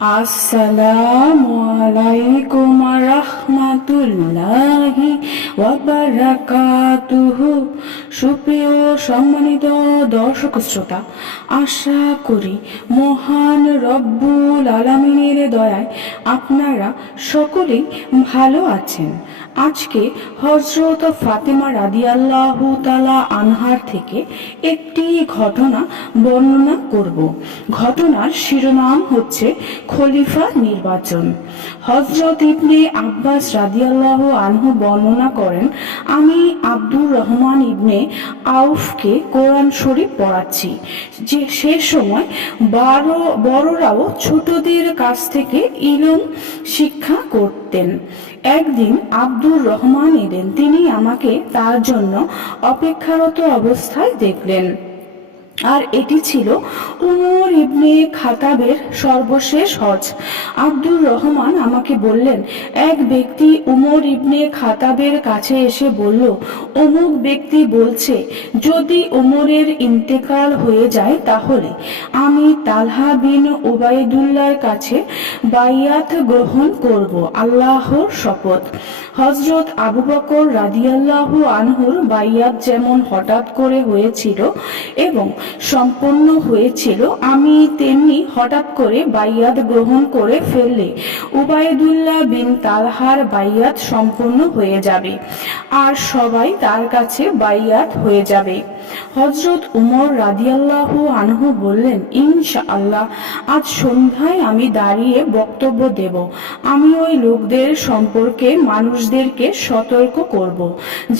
আসসালামু আলাইকুম রাহমাতুল্লাহি ওয়া বারাকাতুহু। সুপ্রিয় সম্মানিত দর্শক শ্রোতা, আশা করি মহান রব্বুল আলামিনের দয়ায় আপনারা সকলেই ভালো আছেন। আজকে হযরত ফাতেমা রাদিয়াল্লাহু তাআলা আনহার থেকে একটি ঘটনা বর্ণনা করব। ঘটনার শিরোনাম হচ্ছে খলিফা নির্বাচন। হযরত ইবনে আব্বাস রাদিয়াল্লাহু আনহু বর্ণনা করেন, আমি আব্দুর রহমান ইবনে আউফকে কোরআন শরীফ পড়াচ্ছি। যে সে সময় বড়রাও ছোটদের কাছ থেকে ইলম শিক্ষা করতেন। একদিন আব্দুর রহমান এলেন। তিনি আমাকে তার জন্য অপেক্ষারত অবস্থায় দেখলেন। আর এটি ছিল উমর ইবনে খাতাবের সর্বশেষ হজ। আব্দুর রহমান আমাকে বললেন, এক ব্যক্তি উমর ইবনে খাতাবের কাছে এসে বলল, অমুক ব্যক্তি বলছে যদি উমরের ইন্তেকাল হয়ে যায় তাহলে আমি তালহা বিন উবাইদুল্লাহর কাছে বাইয়াত গ্রহণ করব, আল্লাহর শপথ। হযরত আবু বকর রাদিয়াল্লাহু আনহুর বাইয়াত যেমন হঠাৎ করে হয়েছিল এবং সম্পন্ন হয়েছিল, আমি তেমনি হঠাৎ করে বাইয়াত গ্রহণ করে ফেললে উবাইদুল্লাহ বিন তালহার বাইয়াত সম্পন্ন হয়ে যাবে আর সবাই তার কাছে বাইয়াত হয়ে যাবে। হযরত উমর রাদিয়াল্লাহু আনহু বললেন, ইনশাআল্লাহ আজ সন্ধ্যায় আমি দাঁড়িয়ে বক্তব্য দেব। আমি ওই লোকদের সম্পর্কে মানুষদেরকে সতর্ক করব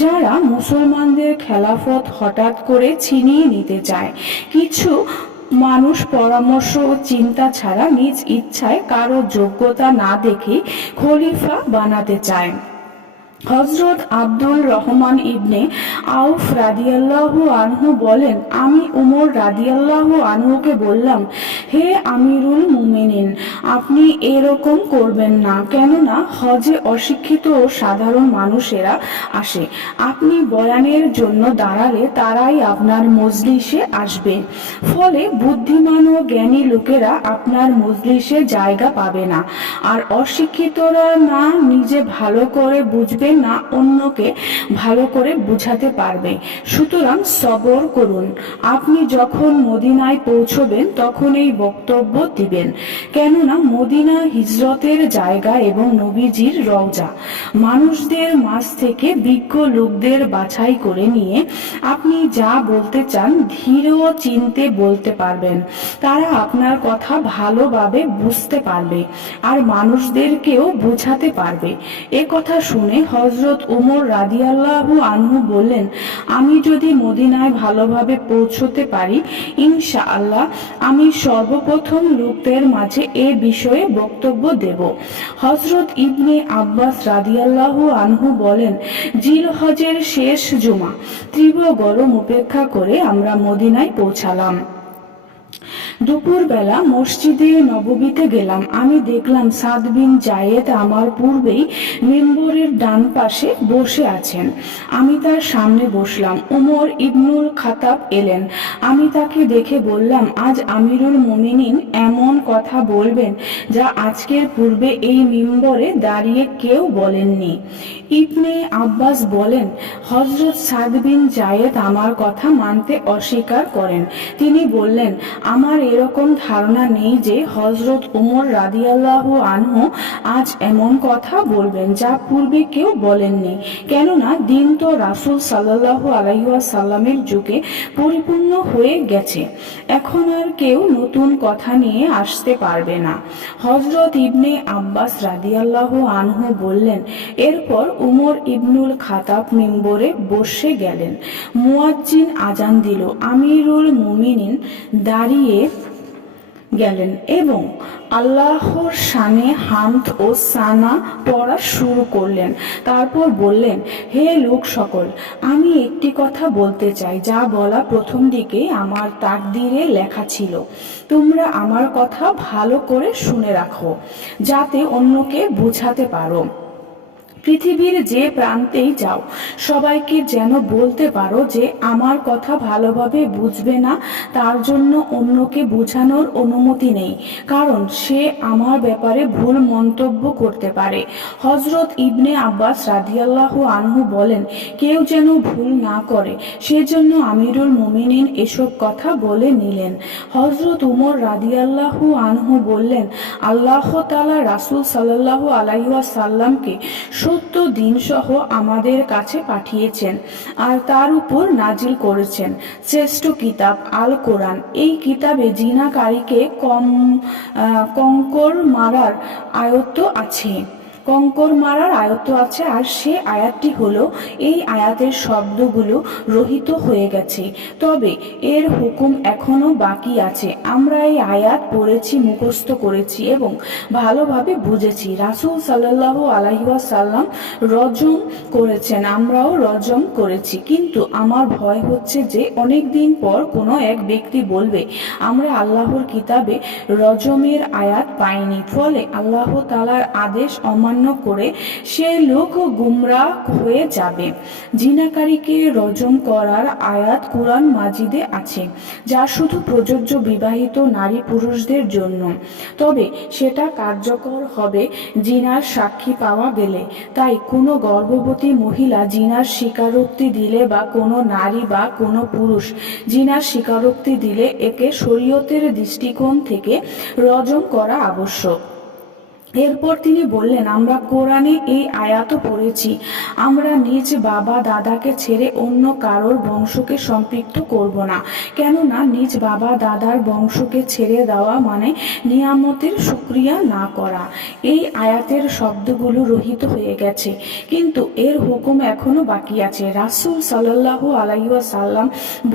যারা মুসলমানদের খেলাফত হঠাৎ করে ছিনিয়ে নিতে চায়। কিছু মানুষ পরামর্শ ও চিন্তা ছাড়া নিজ ইচ্ছায় কারো যোগ্যতা না দেখে খলিফা বানাতে চায়। হযরত আব্দুর রহমান ইবনে আউফ রাদিয়াল্লাহু আনহু বলেন, আমি উমর রাদিয়াল্লাহু আনহুকে বললাম, হে আমিরুল মুমিনিন, আপনি এরকম করবেন না, কেননা হজে অশিক্ষিত ও সাধারণ মানুষেরা আসে। আপনি বয়ানের জন্য দাঁড়ালে তারাই আপনার মজলিসে আসবে, ফলে বুদ্ধিমান ও জ্ঞানী লোকেরা আপনার মজলিসে জায়গা পাবে না। আর অশিক্ষিতরা না নিজে ভালো করে বুঝবে না অন্যকে ভালো করে বুঝাতে পারবে। সুতরাং সবর করুন। আপনি যখন মদিনায় পৌঁছবেন তখন এই বক্তব্য দিবেন, কেননা মদিনা হিজরতের জায়গা এবং নবীজির রওজা। মানুষদের মাঝ থেকে বিজ্ঞ লোকদের বাছাই করে নিয়ে আপনি যা বলতে চান ধীর ও চিন্তে বলতে পারবেন। তারা আপনার কথা ভালোভাবে বুঝতে পারবে আর মানুষদেরকেও বোঝাতে পারবে। এ কথা শুনে হযরত উমর রাদিয়াল্লাহু আনহু বললেন, আমি যদি মদিনায় ভালোভাবে পৌঁছতে পারি ইনশাআল্লাহ আমি সর্বপ্রথম লোকদের মাঝে এ বিষয়ে বক্তব্য দেব। হযরত ইবনে আব্বাস রাদিয়াল্লাহু আনহু বলেন, জিলহজের শেষ জুমা তীব্র গরম উপেক্ষা করে আমরা মদিনায় পৌঁছালাম। দুপুরবেলা মসজিদে নববীতে গেলাম। আমি দেখলাম সাদ বিন জায়েদ আমার পূর্বেই মিম্বরের ডান পাশে বসে আছেন। আমি তার সামনে বসলাম। উমর ইবনুল খাতাব এলেন। আমি তাকে দেখে বললাম, আজ আমিরুল মুমিনিন এমন কথা বলবেন যা আজকের পূর্বে এই মিম্বরে দাঁড়িয়ে কেউ বলেননি। ইবনে আব্বাস বলেন, হযরত সাদ বিন জায়েদ আমার কথা মানতে অস্বীকার করেন। তিনি বললেন, আমার এরকম ধারণা নেই যে হযরত উমর রাদিয়াল্লাহু আনহু আজ এমন কথা বলবেন যা পূর্বে কেউ বলেননি, কেননা দিন তো রাসূল সাল্লাল্লাহু আলাইহি ওয়াসাল্লামের যুগে পরিপূর্ণ হয়ে গেছে। এখন আর কেউ নতুন কথা নিয়ে আসতে পারবে না। হযরত ইবনে আব্বাস রাদিয়াল্লাহু আনহু বললেন, এরপর উমর ইবনুল খাতাব মিম্বরে বসে গেলেন। মুয়াজ্জিন আজান দিল। আমিরুল মুমিনিন দাঁড়িয়ে গেলেন এবং আল্লাহর শানে হামদ ও সানা পড়া শুরু করলেন। তারপর বললেন, হে লোক সকল, আমি একটি কথা বলতে চাই যা বলা প্রথম দিকে আমার তাকদীরে লেখা ছিল। তোমরা আমার কথা ভালো করে শুনে রাখো যাতে অন্যকে বোঝাতে পারো। পৃথিবীর যে প্রান্তেই যাও সবাইকে যেন বলতে পারো যে আমার কথা ভালোভাবে বুঝবে না তার জন্য অন্যকে বোঝানোর অনুমতি নেই, কারণ সে আমার ব্যাপারে ভুল মন্তব্য করতে পারে। হজরত ইবনে আব্বাস রাদিয়াল্লাহু আনহু বলেন, কেউ যেন ভুল না করে সেজন্য আমিরুল মুমিনিন এসব কথা বলে নিলেন। হজরত উমর রাদিয়াল্লাহু আনহু বললেন, আল্লাহ তাআলা রাসূল সাল্লাল্লাহু আলাইহি ওয়াসাল্লামকে সত্য দিন সহ আমাদের কাছে পাঠিয়েছেন আর তার উপর নাজিল করেছেন শ্রেষ্ঠ কিতাব আল কোরআন। এই কিতাবে জিনাকারীকে কঙ্কর মারার আয়ত্ত আছে আর সে আয়াতটি হলো, এই আয়াতের শব্দগুলো রহিত হয়ে গেছে, তবে এর হুকুম এখনো বাকি আছে। আমরা এই আয়াত পড়েছি, মুখস্থ করেছি এবং ভালোভাবে বুঝেছি। রাসূল সাল্লাল্লাহু আলাইহি ওয়াসাল্লাম রজম করেছেন, আমরাও রজম করেছি, কিন্তু আমার ভয় হচ্ছে যে অনেক দিন পর কোনো এক ব্যক্তি বলবে আমরা আল্লাহর কিতাবে রজমের আয়াত পাইনি, ফলে আল্লাহ তাআলার আদেশ অমান্য করে সে লোক গুমরাহ হয়ে যাবে। জিনাকারীকে রজম করার আয়াত কুরআন মাজিদে আছে, যা শুধু প্রযোজ্য বিবাহিত নারী পুরুষদের জন্য, তবে সেটা কার্যকর হবে জিনার সাক্ষী পাওয়া গেলে। তাই কোনো গর্ভবতী মহিলা জিনার স্বীকারোক্তি দিলে বা কোনো নারী বা কোনো পুরুষ জিনার স্বীকারোক্তি দিলে একে শরীয়তের দৃষ্টিকোণ থেকে রজম করা আবশ্যক। এরপর তিনি বললেন, আমরা কোরআনে এই আয়াত পড়েছি, আমরা নিজ বাবা দাদাকে ছেড়ে অন্য কারোর বংশকে সম্পৃক্ত করব না, কেননা নিজ বাবা দাদার বংশকে ছেড়ে দেওয়া মানে নিয়ামতের শুকরিয়া না করা। এই আয়াতের শব্দগুলো রহিত হয়ে গেছে, কিন্তু এর হুকুম এখনো বাকি আছে। রাসূল সাল্লাল্লাহু আলাইহি ওয়াসাল্লাম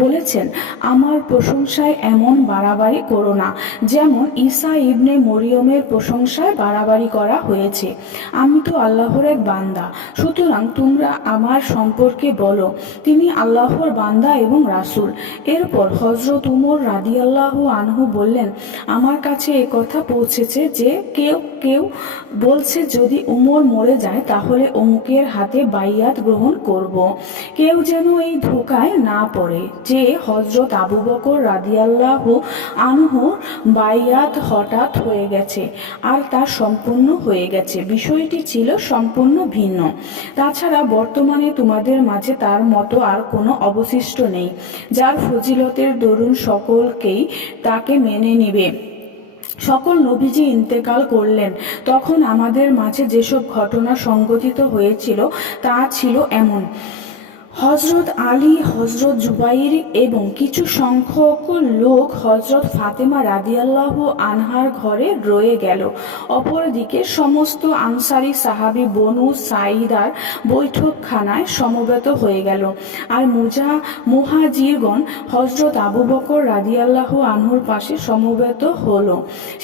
বলেছেন, আমার প্রশংসায় এমন বাড়াবাড়ি করো না যেমন ঈসা ইবনে মরিয়মের প্রশংসায় বাড়াবাড়ি করা হয়েছে। আমি তো আল্লাহর এক বান্দা, সুতরাং তোমরা আমার সম্পর্কে বলো তিনি আল্লাহর বান্দা এবং রাসূল। এরপর হযরত উমর রাদিয়াল্লাহু আনহু বললেন, আমার কাছে এ কথা পৌঁছেছে যে কেউ কেউ বলছে যদি উমর মরে যায় তাহলে অমুকের হাতে বাইয়াত গ্রহণ করব। কেউ যেন এই ধোকায় না পড়ে যে হযরত আবু বকর রাদিয়াল্লাহু আনহু বাইয়াত হঠাৎ হয়ে গেছে আর তা সম্পূর্ণ হয়ে গেছে। বিষয়টি ছিল সম্পূর্ণ ভিন্ন। তাছাড়া বর্তমানে তোমাদের মাঝে তার মতো আর কোনো অবশিষ্ট নেই যার ফজিলতের দরুন সকলকেই তাকে মেনে নিবে। সকল নবীজি ইন্তেকাল করলেন, তখন আমাদের মাঝে যেসব ঘটনা সংঘটিত হয়েছিল তা ছিল এমন: হজরত আলী, হজরত জুবাইর এবং কিছু সংখ্যক লোক হজরত ফাতেমা রাদিয়াল্লাহু আনহার ঘরে রয়ে গেল। অপরদিকে সমস্ত আনসারী সাহাবী বনু সাঈদার বৈঠকখানায় সমবেত হয়ে গেল, আর মুহাজিরগণ হজরত আবু বকর রাদিয়াল্লাহু আনহুর পাশে সমবেত হলো।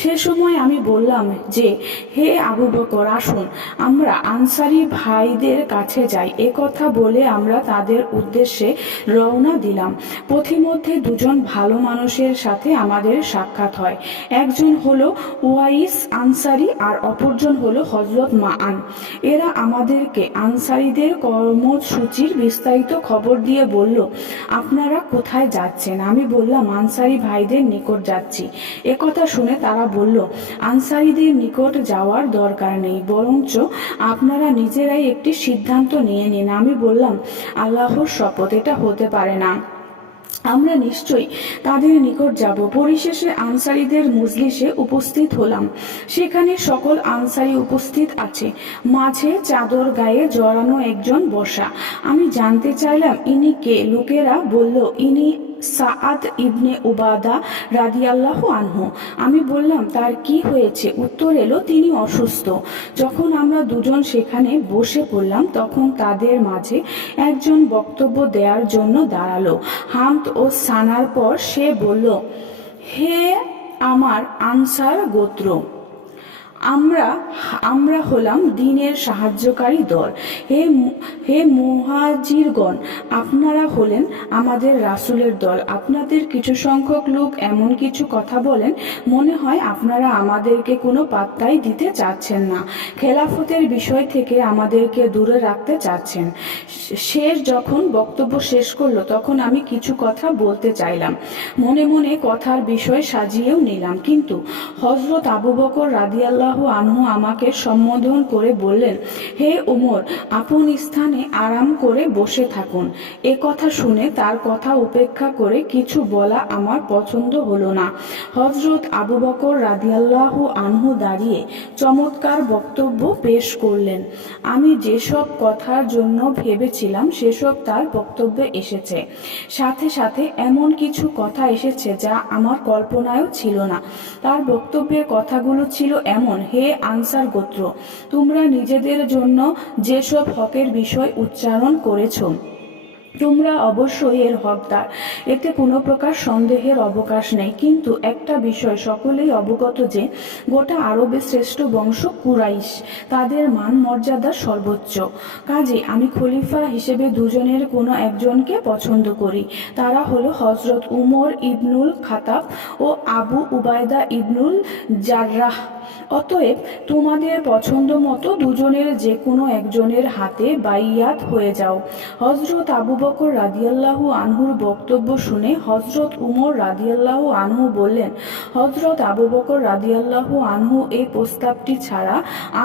সে সময় আমি বললাম যে, হে আবু বকর, আসুন আমরা আনসারী ভাইদের কাছে যাই। একথা বলে আমরা তাদের উদ্দেশ্যে রওনা দিলাম। পথিমধ্যে দুজন ভালো মানুষের সাথে আমাদের সাক্ষাৎ হয়। একজন হলো ওয়াইস আনসারী আর অপরজন হলো হযরত মাআন। এরা আমাদেরকে আনসারীদের কর্মসূচির বিস্তারিত খবর দিয়ে বলল, আপনারা কোথায় যাচ্ছেন? আমি বললাম, আনসারী ভাইদের নিকট যাচ্ছি। একথা শুনে তারা বলল, আনসারীদের নিকট যাওয়ার দরকার নেই, বরঞ্চ আপনারা নিজেরাই একটি সিদ্ধান্ত নিয়ে নিন। আমি বললাম, আল্লাহর শপথ, এটা হতে পারে না, আমরা নিশ্চয়ই তাদের নিকট যাব। পরিশেষে আনসারীদের মজলিসে উপস্থিত হলাম। সেখানে সকল আনসারী উপস্থিত আছে, মাঝে চাদর গায়ে জড়ানো একজন বসা। আমি জানতে চাইলাম ইনি কে? লোকেরা বলল, ইনি সাআদ ইবনে উবাদা রাদিয়াল্লাহু আনহু। আমি বললাম, তার কি হয়েছে? উত্তর এলো, তিনি অসুস্থ। যখন আমরা দুজন সেখানে বসে পড়লাম তখন তাদের মাঝে একজন বক্তব্য দেওয়ার জন্য দাঁড়ালো। হামদ ও সানার পর সে বলল, হে আমার আনসার গোত্র, আমরা আমরা হলাম দ্বীনের সাহায্যকারী দল। হে মুহাজিরগণ, আপনারা হলেন আমাদের রাসূলের দল। আপনাদের কিছু সংখ্যক লোক এমন কিছু কথা বলেন, মনে হয় আপনারা আমাদেরকে কোনো পাত্তাই দিতে চাচ্ছেন না, খেলাফতের বিষয় থেকে আমাদেরকে দূরে রাখতে চাচ্ছেন। শেষ যখন বক্তব্য শেষ করলো তখন আমি কিছু কথা বলতে চাইলাম, মনে মনে কথার বিষয় সাজিয়েও নিলাম, কিন্তু হযরত আবু বকর রাদিয়াল্লাহু আনহু আমাকে সম্বোধন করে বললেন, হে ওমর, আপন স্থানে আরাম করে বসে থাকুন। এ কথা শুনে তার কথা উপেক্ষা করে কিছু বলা আমার পছন্দ হলো না। হযরত আবু বকর রাদিয়াল্লাহু আনহু দাঁড়িয়ে চমৎকার বক্তব্য পেশ করলেন। আমি যেসব কথার জন্য ভেবেছিলাম সেসব তার বক্তব্যে এসেছে। সাথে সাথে এমন কিছু কথা এসেছে যা আমার কল্পনায়ও ছিল না। তার বক্তব্যের কথাগুলো ছিল এমন, হে আনসার গোত্র, তোমরা নিজেদের জন্য যেসব হকের বিষয় উচ্চারণ করেছ তোমরা অবশ্যই এর হকদার, এতে কোনো প্রকার সন্দেহের অবকাশ নেই। কিন্তু একটা বিষয় সকলেই অবগত যে গোটা আরবের শ্রেষ্ঠ বংশ কুরাইশ, তাদের মান মর্যাদা সর্বোচ্চ। কাজে আমি খলিফা হিসেবে দুজনের কোনো একজনকে পছন্দ করি। তারা হলো হযরত উমর ইবনুল খাতাব ও আবু উবায়দা ইবনুল জাররাহ। অতএব তোমাদের পছন্দ মতো দুজনের যে কোনো একজনের হাতে বাইয়াত হয়ে যাও। হযরত আবু বকর রাদিয়াল্লাহু আনহুর বক্তব্য শুনে হযরত উমর রাদিয়াল্লাহু আনহু বললেন, হযরত আবু বকর রাদিয়াল্লাহু আনহু এই প্রস্তাবটি ছাড়া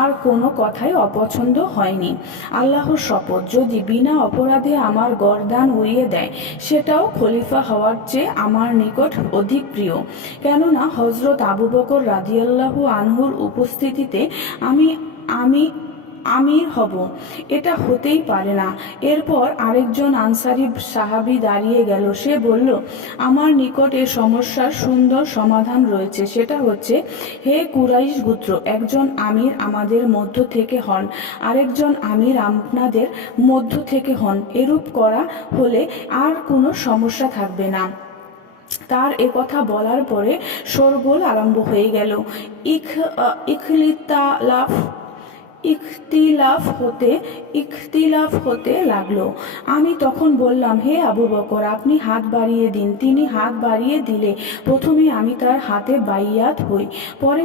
আর কোনো কথাই অপছন্দ হয়নি। আল্লাহর শপথ, যদি বিনা অপরাধে আমার গর্দান উড়িয়ে দেয় সেটাও খলিফা হওয়ার চেয়ে আমার নিকট অধিক প্রিয়। কেননা হযরত আবু বকর রাদিয়াল্লাহু আনহুর উপস্থিতিতে আমি আমির হব, এটা হতেই পারে না। এরপর আরেকজন আনসারী সাহাবী দাঁড়িয়ে গেল। সে বলল, আমার নিকট এ সমস্যার সুন্দর সমাধান রয়েছে। সেটা হচ্ছে, হে কুরাইশ গোত্র, একজন আমির আমাদের মধ্য থেকে হন, আরেকজন আমির আপনাদের মধ্য থেকে হন। এরূপ করা হলে আর কোনো সমস্যা থাকবে না। তার এ কথা বলার পরে শোরগোল আরম্ভ হয়ে গেল। ইখতিলাফ হতে লাগলো। আমি তখন বললাম, হে আবু বকর, আপনি হাত বাড়িয়ে দিন। তিনি হাত বাড়িয়ে দিলে প্রথমে আমি তার হাতে বাইয়াত হই, পরে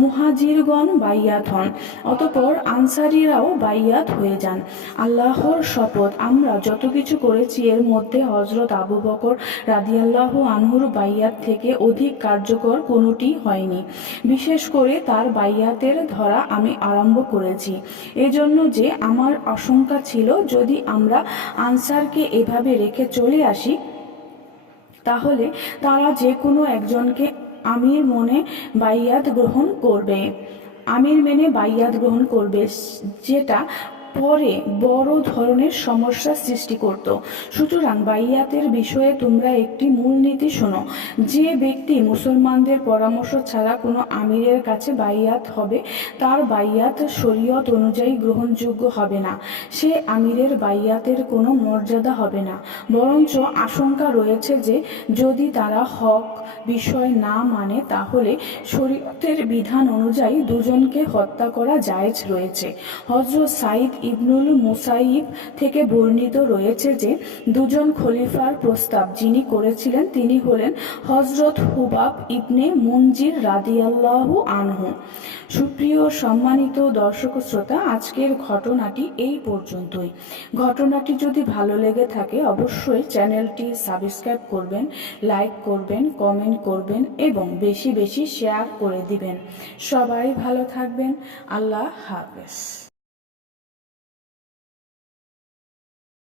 মুহাজিরগণ বাইয়াত হন, অতঃপর আনসারীরাও বাইয়াত হয়ে যান। আল্লাহর শপথ, আমরা যত কিছু করেছি এর মধ্যে হযরত আবু বকর রাদিয়াল্লাহু আনহুর বাইয়াত থেকে অধিক কার্যকর কোনোটি হয়নি। বিশেষ করে তার বাইয়াতের ধরা আমি আরম্ভ করেছি এজন্য যে আমার আশঙ্কা ছিল, যদি আমরা আনসারকে এভাবে রেখে চলে আসি তাহলে তারা যে কোনো একজনকে আমির মেনে বাইয়াত গ্রহণ করবে, যেটা পরে বড় ধরনের সমস্যার সৃষ্টি করত। সুতরাং বাইয়াতের বিষয়ে তোমরা একটি মূলনীতি শোনো। যে ব্যক্তি মুসলমানদের পরামর্শ ছাড়া কোনো আমিরের কাছে বাইয়াত হবে তার বাইয়াত শরীয়ত অনুযায়ী গ্রহণযোগ্য হবে না। সে আমিরের বাইয়াতের কোনো মর্যাদা হবে না। বরঞ্চ আশঙ্কা রয়েছে যে যদি তারা হক বিষয় না মানে তাহলে শরীয়তের বিধান অনুযায়ী দুজনকে হত্যা করা জায়েজ রয়েছে। হযরত সাঈদ ইবনুল মুসাইয়িব থেকে বর্ণিত রয়েছে যে দুজন খলিফার প্রস্তাব যিনি করেছিলেন তিনি হলেন হযরত হুবাব ইবনে মুনজির রাদিয়াল্লাহু আনহু। সুপ্রিয় সম্মানিত দর্শক শ্রোতা, আজকের ঘটনাটি এই পর্যন্তই। ঘটনাটি যদি ভালো লেগে থাকে অবশ্যই চ্যানেলটি সাবস্ক্রাইব করবেন, লাইক করবেন, কমেন্ট করবেন এবং বেশি বেশি শেয়ার করে দিবেন। সবাই ভালো থাকবেন। আল্লাহ হাফেজ।